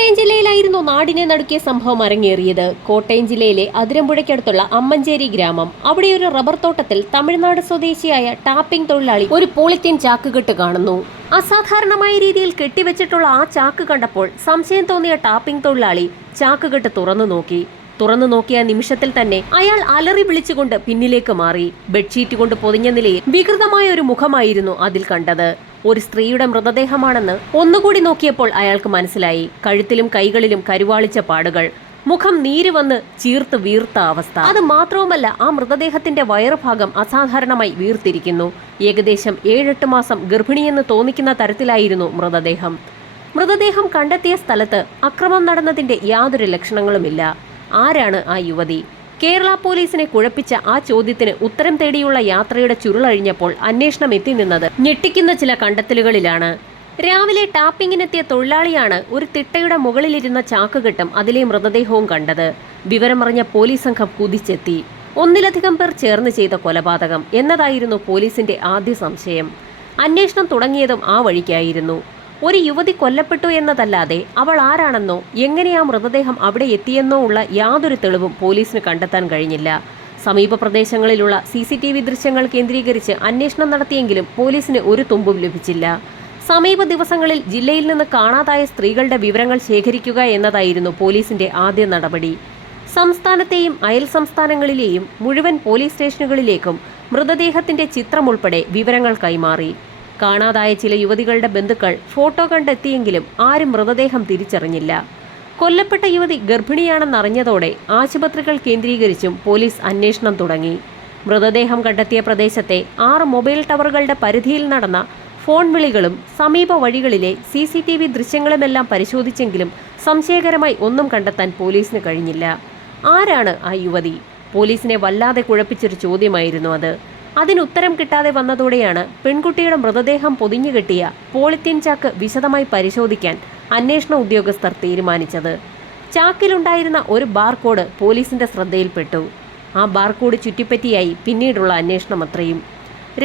കോട്ടയം ജില്ലയിലായിരുന്നു നാടിനെ നടുക്കിയ സംഭവം അരങ്ങേറിയത്. കോട്ടയം ജില്ലയിലെ അതിരമ്പുഴയ്ക്കടുത്തുള്ള അമ്മഞ്ചേരി ഗ്രാമം. അവിടെ ഒരു റബ്ബർ തോട്ടത്തിൽ തമിഴ്നാട് സ്വദേശിയായ ടാപ്പിംഗ് തൊഴിലാളി ഒരു പോളിത്തീൻ ചാക്കുകെട്ട് കാണുന്നു. അസാധാരണമായ രീതിയിൽ കെട്ടിവെച്ചിട്ടുള്ള ആ ചാക്ക് കണ്ടപ്പോൾ സംശയം തോന്നിയ ടാപ്പിംഗ് തൊഴിലാളി ചാക്കുകെട്ട് തുറന്നു നോക്കിയ നിമിഷത്തിൽ തന്നെ അയാൾ അലറി വിളിച്ചുകൊണ്ട് പിന്നിലേക്ക് മാറി. ബെഡ്ഷീറ്റ് കൊണ്ട് പൊതിഞ്ഞ നിലയിൽ വികൃതമായ ഒരു മുഖമായിരുന്നു അതിൽ കണ്ടത്. ഒരു സ്ത്രീയുടെ മൃതദേഹമാണെന്ന് ഒന്നുകൂടി നോക്കിയപ്പോൾ അയാൾക്ക് മനസ്സിലായി. കഴുത്തിലും കൈകളിലും കരുവാളിച്ച പാടുകൾ, മുഖം നീര് വന്ന് ചീർത്ത് വീർത്ത അവസ്ഥ. അത് മാത്രവുമല്ല, ആ മൃതദേഹത്തിന്റെ വയറുഭാഗം അസാധാരണമായി വീർത്തിരിക്കുന്നു. ഏകദേശം 7-8 മാസം ഗർഭിണിയെന്ന് തോന്നിക്കുന്ന തരത്തിലായിരുന്നു മൃതദേഹം കണ്ടെത്തിയ സ്ഥലത്ത് അക്രമം നടന്നതിന്റെ യാതൊരു ലക്ഷണങ്ങളുമില്ല. ആരാണ് ആ യുവതി? കേരള പോലീസിനെ കുഴപ്പിച്ച ആ ചോദ്യത്തിന് ഉത്തരം തേടിയുള്ള യാത്രയുടെ ചുരുളഴിഞ്ഞപ്പോൾ അന്വേഷണം എത്തി നിന്നത് ഞെട്ടിക്കുന്ന ചില കണ്ടെത്തലുകളിലാണ്. രാവിലെ ടാപ്പിങ്ങിനെത്തിയ തൊഴിലാളിയാണ് ഒരു തിട്ടയുടെ മുകളിലിരുന്ന ചാക്കുകെട്ടും അതിലെ മൃതദേഹവും കണ്ടത്. വിവരമറിഞ്ഞ പോലീസ് സംഘം കുതിച്ചെത്തി. ഒന്നിലധികം പേർ ചേർന്ന് ചെയ്ത കൊലപാതകം എന്നതായിരുന്നു പോലീസിന്റെ ആദ്യ സംശയം. അന്വേഷണം തുടങ്ങിയതും ആ വഴിക്കായിരുന്നു. ഒരു യുവതി കൊല്ലപ്പെട്ടു എന്നതല്ലാതെ അവൾ ആരാണെന്നോ എങ്ങനെ ആ മൃതദേഹം അവിടെ എത്തിയെന്നോ ഉള്ള യാതൊരു തെളിവും പോലീസിന് കണ്ടെത്താൻ കഴിഞ്ഞില്ല. സമീപ പ്രദേശങ്ങളിലുള്ള CCTV ദൃശ്യങ്ങൾ കേന്ദ്രീകരിച്ച് അന്വേഷണം നടത്തിയെങ്കിലും പോലീസിന് ഒരു തുമ്പും ലഭിച്ചില്ല. സമീപ ദിവസങ്ങളിൽ ജില്ലയിൽ നിന്ന് കാണാതായ സ്ത്രീകളുടെ വിവരങ്ങൾ ശേഖരിക്കുക എന്നതായിരുന്നു പോലീസിന്റെ ആദ്യ നടപടി. സംസ്ഥാനത്തെയും അയൽ സംസ്ഥാനങ്ങളിലെയും മുഴുവൻ പോലീസ് സ്റ്റേഷനുകളിലേക്കും മൃതദേഹത്തിന്റെ ചിത്രം ഉൾപ്പെടെ വിവരങ്ങൾ കൈമാറി. കാണാതായ ചില യുവതികളുടെ ബന്ധുക്കൾ ഫോട്ടോ കണ്ടെത്തിയെങ്കിലും ആരും മൃതദേഹം തിരിച്ചറിഞ്ഞില്ല. കൊല്ലപ്പെട്ട യുവതി ഗർഭിണിയാണെന്നറിഞ്ഞതോടെ ആശുപത്രികൾ കേന്ദ്രീകരിച്ചും പോലീസ് അന്വേഷണം തുടങ്ങി. മൃതദേഹം കണ്ടെത്തിയ പ്രദേശത്തെ 6 മൊബൈൽ ടവറുകളുടെ പരിധിയിൽ നടന്ന ഫോൺ വിളികളും സമീപ വഴികളിലെ CCTV ദൃശ്യങ്ങളുമെല്ലാം പരിശോധിച്ചെങ്കിലും സംശയകരമായി ഒന്നും കണ്ടെത്താൻ പോലീസിന് കഴിഞ്ഞില്ല. ആരാണ് ആ യുവതി? പോലീസിനെ വല്ലാതെ കുഴപ്പിച്ചൊരു ചോദ്യമായിരുന്നു അത്. അതിനുത്തരം കിട്ടാതെ വന്നതോടെയാണ് പെൺകുട്ടിയുടെ മൃതദേഹം പൊതിഞ്ഞുകെട്ടിയ പോളിത്തീൻ ചാക്ക് വിശദമായി പരിശോധിക്കാൻ അന്വേഷണ ഉദ്യോഗസ്ഥർ തീരുമാനിച്ചത്. ചാക്കിലുണ്ടായിരുന്ന ഒരു ബാർകോഡ് പോലീസിന്റെ ശ്രദ്ധയിൽപ്പെട്ടു. ആ ബാർകോഡ് ചുറ്റിപ്പറ്റിയായി പിന്നീടുള്ള അന്വേഷണം അത്രയും.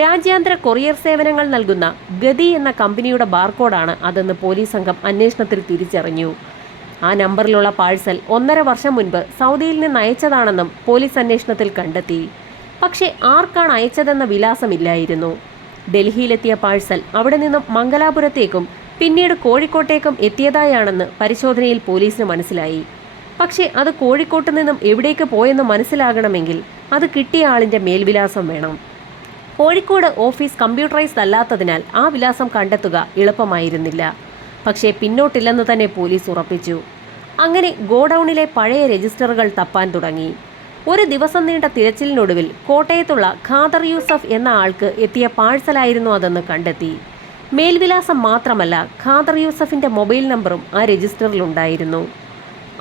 രാജ്യാന്തര കൊറിയർ സേവനങ്ങൾ നൽകുന്ന ഗതി എന്ന കമ്പനിയുടെ ബാർകോഡാണ് അതെന്ന് പോലീസ് സംഘം അന്വേഷണത്തിൽ തിരിച്ചറിഞ്ഞു. ആ നമ്പറിലുള്ള പാഴ്സൽ 1.5 വർഷം മുൻപ് സൗദിയിൽ നിന്ന് അയച്ചതാണെന്നും പോലീസ് അന്വേഷണത്തിൽ കണ്ടെത്തി. പക്ഷേ ആർക്കാണ് അയച്ചതെന്ന വിലാസമില്ലായിരുന്നു. ഡൽഹിയിലെത്തിയ പാഴ്സൽ അവിടെ നിന്നും മംഗലാപുരത്തേക്കും പിന്നീട് കോഴിക്കോട്ടേക്കും എത്തിയതായാണെന്ന് പരിശോധനയിൽ പോലീസിന് മനസ്സിലായി. പക്ഷേ അത് കോഴിക്കോട്ട് നിന്നും എവിടേക്ക് പോയെന്ന് മനസ്സിലാകണമെങ്കിൽ അത് കിട്ടിയ ആളിന്റെ മേൽവിലാസം വേണം. കോഴിക്കോട് ഓഫീസ് കമ്പ്യൂട്ടറൈസ്ഡ് അല്ലാത്തതിനാൽ ആ വിലാസം കണ്ടെത്തുക എളുപ്പമായിരുന്നില്ല. പക്ഷേ പിന്നോട്ടില്ലെന്ന് തന്നെ പോലീസ് ഉറപ്പിച്ചു. അങ്ങനെ ഗോഡൌണിലെ പഴയ രജിസ്റ്ററുകൾ തപ്പാൻ തുടങ്ങി. ഒരു ദിവസം നീണ്ട തിരച്ചിലിനൊടുവിൽ കോട്ടയത്തുള്ള ഖാദർ യൂസഫ് എന്ന ആൾക്ക് എത്തിയ പാഴ്സലായിരുന്നു അതെന്ന് കണ്ടെത്തി. മേൽവിലാസം മാത്രമല്ല, ഖാദർ യൂസഫിന്റെ മൊബൈൽ നമ്പറും ആ രജിസ്റ്ററിലുണ്ടായിരുന്നു.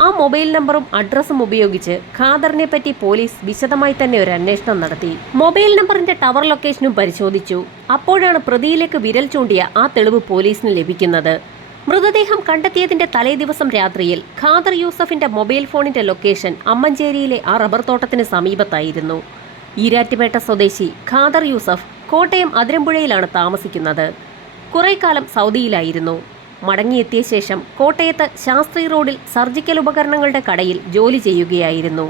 ആ മൊബൈൽ നമ്പറും അഡ്രസ്സും ഉപയോഗിച്ച് ഖാദറിനെ പറ്റി പോലീസ് വിശദമായി തന്നെ ഒരു അന്വേഷണം നടത്തി. മൊബൈൽ നമ്പറിന്റെ ടവർ ലൊക്കേഷനും പരിശോധിച്ചു. അപ്പോഴാണ് പ്രതിയിലേക്ക് വിരൽ ചൂണ്ടിയ ആ തെളിവ് പോലീസിന് ലഭിക്കുന്നത്. മൃതദേഹം കണ്ടെത്തിയതിന്റെ തലേ ദിവസം രാത്രിയിൽ ഖാദർ യൂസഫിന്റെ മൊബൈൽ ഫോണിന്റെ ലൊക്കേഷൻ അമ്മഞ്ചേരിയിലെ ആ റബ്ബർ തോട്ടത്തിന് സമീപത്തായിരുന്നു. ഈരാറ്റുപേട്ട സ്വദേശി ഖാദർ യൂസഫ് കോട്ടയം അതിരമ്പുഴയിലാണ് താമസിക്കുന്നത്. കുറേക്കാലം സൗദിയിലായിരുന്നു. മടങ്ങിയെത്തിയ ശേഷം കോട്ടയത്ത് ശാസ്ത്രി റോഡിൽ സർജിക്കൽ ഉപകരണങ്ങളുടെ കടയിൽ ജോലി ചെയ്യുകയായിരുന്നു.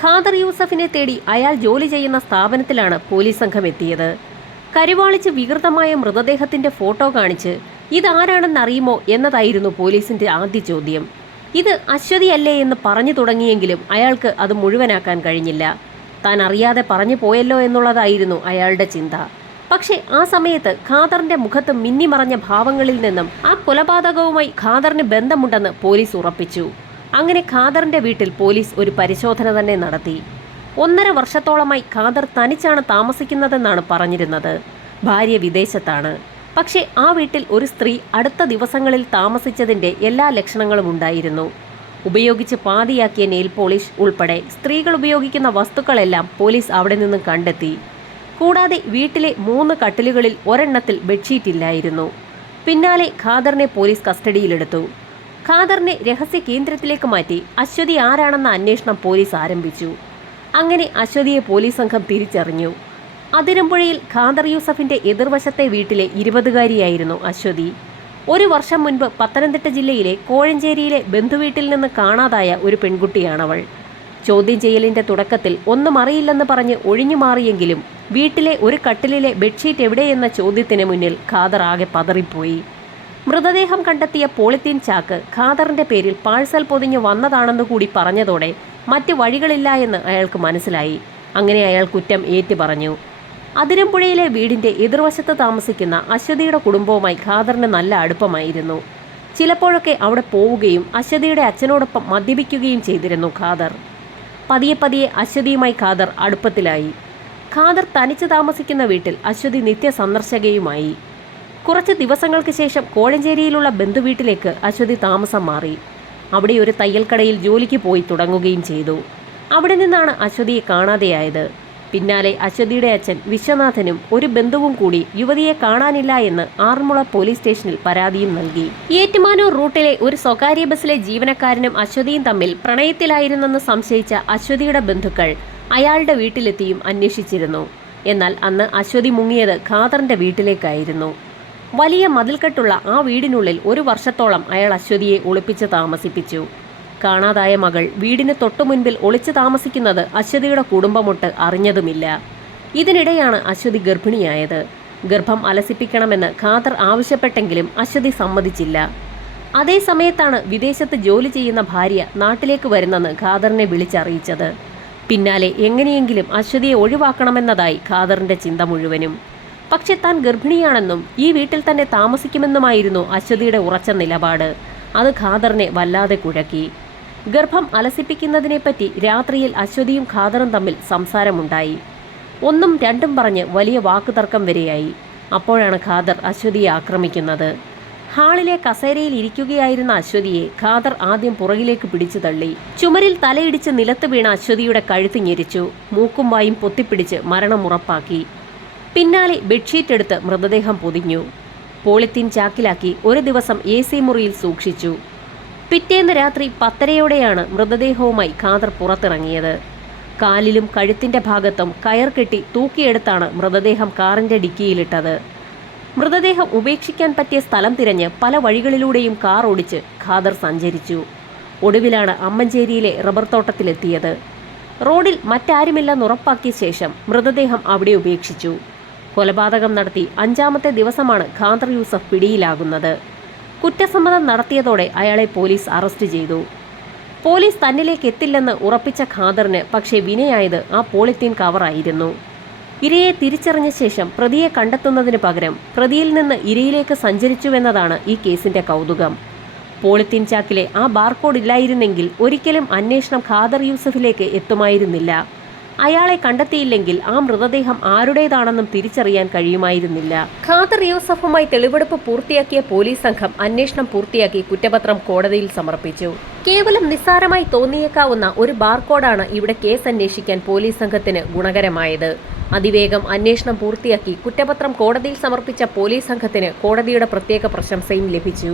ഖാദർ യൂസഫിനെ തേടി അയാൾ ജോലി ചെയ്യുന്ന സ്ഥാപനത്തിലാണ് പോലീസ് സംഘം എത്തിയത്. കരുവാളിച്ച് വികൃതമായ മൃതദേഹത്തിന്റെ ഫോട്ടോ കാണിച്ച് ഇതാരാണെന്നറിയുമോ എന്നതായിരുന്നു പോലീസിന്റെ ആദ്യ ചോദ്യം. ഇത് അശ്വതിയല്ലേ എന്ന് പറഞ്ഞു തുടങ്ങിയെങ്കിലും അയാൾക്ക് അത് മുഴുവനാക്കാൻ കഴിഞ്ഞില്ല. താൻ അറിയാതെ പറഞ്ഞു പോയല്ലോ എന്നുള്ളതായിരുന്നു അയാളുടെ ചിന്ത. പക്ഷേ ആ സമയത്ത് ഖാദറിന്റെ മുഖത്ത് മിന്നിമറഞ്ഞ ഭാവങ്ങളിൽ നിന്നും ആ കൊലപാതകവുമായി ഖാദറിന് ബന്ധമുണ്ടെന്ന് പോലീസ് ഉറപ്പിച്ചു. അങ്ങനെ ഖാദറിന്റെ വീട്ടിൽ പോലീസ് ഒരു പരിശോധന തന്നെ നടത്തി. 1.5 വർഷത്തോളമായി ഖാദർ തനിച്ചാണ് താമസിക്കുന്നതെന്നാണ് പറഞ്ഞിരുന്നത്. ഭാര്യ വിദേശത്താണ്. പക്ഷേ ആ വീട്ടിൽ ഒരു സ്ത്രീ അടുത്ത ദിവസങ്ങളിൽ താമസിച്ചതിന്റെ എല്ലാ ലക്ഷണങ്ങളും ഉണ്ടായിരുന്നു. ഉപയോഗിച്ച് പാതിയാക്കിയ നെയിൽ പോളിഷ് ഉൾപ്പെടെ സ്ത്രീകൾ ഉപയോഗിക്കുന്ന വസ്തുക്കളെല്ലാം പോലീസ് അവിടെ നിന്നും കണ്ടെത്തി. കൂടാതെ വീട്ടിലെ 3 കട്ടിലുകളിൽ ഒരെണ്ണത്തിൽ ബെഡ്ഷീറ്റ് ഇല്ലായിരുന്നു. പിന്നാലെ ഖാദറിനെ പോലീസ് കസ്റ്റഡിയിലെടുത്തു. ഖാദറിനെ രഹസ്യ കേന്ദ്രത്തിലേക്ക് മാറ്റി അശ്വതി ആരാണെന്ന അന്വേഷണം പോലീസ് ആരംഭിച്ചു. അങ്ങനെ അശ്വതിയെ പോലീസ് സംഘം തിരിച്ചറിഞ്ഞു. അതിരമ്പുഴയിൽ ഖാദർ യൂസഫിന്റെ എതിർവശത്തെ വീട്ടിലെ 20കാരിയായിരുന്നു അശ്വതി. 1 വർഷം മുൻപ് പത്തനംതിട്ട ജില്ലയിലെ കോഴഞ്ചേരിയിലെ ബന്ധുവീട്ടിൽ നിന്ന് കാണാതായ ഒരു പെൺകുട്ടിയാണവൾ. ചോദ്യം ചെയ്യലിന്റെ തുടക്കത്തിൽ ഒന്നും അറിയില്ലെന്ന് പറഞ്ഞ് ഒഴിഞ്ഞു മാറിയെങ്കിലും വീട്ടിലെ ഒരു കട്ടിലിലെ ബെഡ്ഷീറ്റ് എവിടെയെന്ന ചോദ്യത്തിന് മുന്നിൽ ഖാദർ ആകെ പതറിപ്പോയി. മൃതദേഹം കണ്ടെത്തിയ പോളിത്തീൻ ചാക്ക് ഖാദറിന്റെ പേരിൽ പാഴ്സൽ പൊതിഞ്ഞ് വന്നതാണെന്ന് കൂടി പറഞ്ഞതോടെ മറ്റു വഴികളില്ല എന്ന് അയാൾക്ക് മനസ്സിലായി. അങ്ങനെ അയാൾ കുറ്റം ഏറ്റുപറഞ്ഞു. അതിരമ്പുഴയിലെ വീടിന്റെ എതിർവശത്ത് താമസിക്കുന്ന അശ്വതിയുടെ കുടുംബവുമായി ഖാദറിന് നല്ല അടുപ്പമായിരുന്നു. ചിലപ്പോഴൊക്കെ അവിടെ പോവുകയും അശ്വതിയുടെ അച്ഛനോടൊപ്പം മദ്യപിക്കുകയും ചെയ്തിരുന്നു ഖാദർ. പതിയെ പതിയെ അശ്വതിയുമായി ഖാദർ അടുപ്പത്തിലായി. ഖാദർ തനിച്ച് താമസിക്കുന്ന വീട്ടിൽ അശ്വതി നിത്യ സന്ദർശകയുമായി. കുറച്ച് ദിവസങ്ങൾക്ക് ശേഷം കോഴഞ്ചേരിയിലുള്ള ബന്ധുവീട്ടിലേക്ക് അശ്വതി താമസം മാറി. അവിടെ ഒരു തയ്യൽക്കടയിൽ ജോലിക്ക് പോയി തുടങ്ങുകയും ചെയ്തു. അവിടെ നിന്നാണ് അശ്വതിയെ കാണാതെയായത്. പിന്നാലെ അശ്വതിയുടെ അച്ഛൻ വിശ്വനാഥനും ഒരു ബന്ധുവും കൂടി യുവതിയെ കാണാനില്ല എന്ന് ആറന്മുള പോലീസ് സ്റ്റേഷനിൽ പരാതിയും നൽകി. ഏറ്റുമാനൂർ റൂട്ടിലെ ഒരു സ്വകാര്യ ബസ്സിലെ ജീവനക്കാരനും അശ്വതിയും തമ്മിൽ പ്രണയത്തിലായിരുന്നെന്ന് സംശയിച്ച അശ്വതിയുടെ ബന്ധുക്കൾ അയാളുടെ വീട്ടിലെത്തിയും അന്വേഷിച്ചിരുന്നു. എന്നാൽ അന്ന് അശ്വതി മുങ്ങിയത് ഖാദറിന്റെ വീട്ടിലേക്കായിരുന്നു. വലിയ മതിൽക്കെട്ടുള്ള ആ വീടിനുള്ളിൽ 1 വർഷത്തോളം അയാൾ അശ്വതിയെ ഒളിപ്പിച്ച് താമസിപ്പിച്ചു. കാണാതായ മകൾ വീടിന് തൊട്ടുമുൻപിൽ ഒളിച്ചു താമസിക്കുന്നത് അശ്വതിയുടെ കുടുംബമൊട്ട് അറിഞ്ഞതുമില്ല. ഇതിനിടെയാണ് അശ്വതി ഗർഭിണിയായത്. ഗർഭം അലസിപ്പിക്കണമെന്ന് ഖാദർ ആവശ്യപ്പെട്ടെങ്കിലും അശ്വതി സമ്മതിച്ചില്ല. അതേ സമയത്താണ് വിദേശത്ത് ജോലി ചെയ്യുന്ന ഭാര്യ നാട്ടിലേക്ക് വരുന്നെന്ന് ഖാദറിനെ വിളിച്ചറിയിച്ചത്. പിന്നാലെ എങ്ങനെയെങ്കിലും അശ്വതിയെ ഒഴിവാക്കണമെന്നതായി ഖാദറിന്റെ ചിന്ത മുഴുവനും. പക്ഷെ താൻ ഗർഭിണിയാണെന്നും ഈ വീട്ടിൽ തന്നെ താമസിക്കുമെന്നുമായിരുന്നു അശ്വതിയുടെ ഉറച്ച നിലപാട്. അത് ഖാദറിനെ വല്ലാതെ കുഴക്കി. ഗർഭം അലസിപ്പിക്കുന്നതിനെപ്പറ്റി രാത്രിയിൽ അശ്വതിയും ഖാദറും തമ്മിൽ സംസാരമുണ്ടായി. 1ഉം 2ഉം പറഞ്ഞ് വലിയ വാക്കുതർക്കം വരെയായി. അപ്പോഴാണ് ഖാദർ അശ്വതിയെ ആക്രമിക്കുന്നത്. ഹാളിലെ കസേരയിൽ ഇരിക്കുകയായിരുന്ന അശ്വതിയെ ഖാദർ ആദ്യം പുറകിലേക്ക് പിടിച്ചു തള്ളി. ചുമരിൽ തലയിടിച്ച് നിലത്ത് വീണ അശ്വതിയുടെ കഴുത്ത് ഞെരിച്ചു. മൂക്കും വായും പൊത്തിപ്പിടിച്ച് മരണം ഉറപ്പാക്കി. പിന്നാലെ ബെഡ്ഷീറ്റ് എടുത്ത് മൃതദേഹം പൊതിഞ്ഞു. പോളിത്തീൻ ചാക്കിലാക്കി 1 ദിവസം AC മുറിയിൽ സൂക്ഷിച്ചു. പിറ്റേന്ന് രാത്രി 10:30യോടെയാണ് മൃതദേഹവുമായി ഖാദർ പുറത്തിറങ്ങിയത്. കാലിലും കഴുത്തിന്റെ ഭാഗത്തും കയർ കെട്ടി തൂക്കിയെടുത്താണ് മൃതദേഹം കാറിന്റെ ഡിക്കിയിലിട്ടത്. മൃതദേഹം ഉപേക്ഷിക്കാൻ പറ്റിയ സ്ഥലം തിരഞ്ഞ് പല വഴികളിലൂടെയും കാർ ഓടിച്ച് ഖാദർ സഞ്ചരിച്ചു. ഒടുവിലാണ് അമ്മഞ്ചേരിയിലെ റബ്ബർ തോട്ടത്തിലെത്തിയത്. റോഡിൽ മറ്റാരുമില്ലെന്ന് ഉറപ്പാക്കിയ ശേഷം മൃതദേഹം അവിടെ ഉപേക്ഷിച്ചു. കൊലപാതകം നടത്തി 5ാമത്തെ ദിവസമാണ് ഖാദർ യൂസഫ് പിടിയിലാകുന്നത്. കുറ്റസമ്മതം നടത്തിയതോടെ അയാളെ പോലീസ് അറസ്റ്റ് ചെയ്തു. പോലീസ് തന്നിലേക്ക് എത്തില്ലെന്ന് ഉറപ്പിച്ച ഖാദറിന് പക്ഷേ വിനയായത് ആ പോളിത്തീൻ കവറായിരുന്നു. ഇരയെ തിരിച്ചറിഞ്ഞ ശേഷം പ്രതിയെ കണ്ടെത്തുന്നതിന് പകരം പ്രതിയിൽ നിന്ന് ഇരയിലേക്ക് സഞ്ചരിച്ചുവെന്നതാണ് ഈ കേസിന്റെ കൗതുകം. പോളിത്തീൻ ചാക്കിലെ ആ ബാർകോഡ് ഇല്ലായിരുന്നെങ്കിൽ ഒരിക്കലും അന്വേഷണം ഖാദർ യൂസഫിലേക്ക് എത്തുമായിരുന്നില്ല. അയാളെ കണ്ടെത്തിയില്ലെങ്കിൽ ആ മൃതദേഹം ആരുടേതാണെന്നും തിരിച്ചറിയാൻ കഴിയുമായിരുന്നില്ല. ഖാദർ യൂസഫുമായി തെളിവെടുപ്പ് പൂർത്തിയാക്കിയ പോലീസ് സംഘം അന്വേഷണം പൂർത്തിയാക്കി കുറ്റപത്രം കോടതിയിൽ സമർപ്പിച്ചു. കേവലം നിസ്സാരമായി തോന്നിയേക്കാവുന്ന ഒരു ബാർകോഡാണ് ഇവിടെ കേസ് അന്വേഷിക്കാൻ പോലീസ് സംഘത്തിന് ഗുണകരമായത്. അതിവേഗം അന്വേഷണം പൂർത്തിയാക്കി കുറ്റപത്രം കോടതിയിൽ സമർപ്പിച്ച പോലീസ് സംഘത്തിന് കോടതിയുടെ പ്രത്യേക പ്രശംസയും ലഭിച്ചു.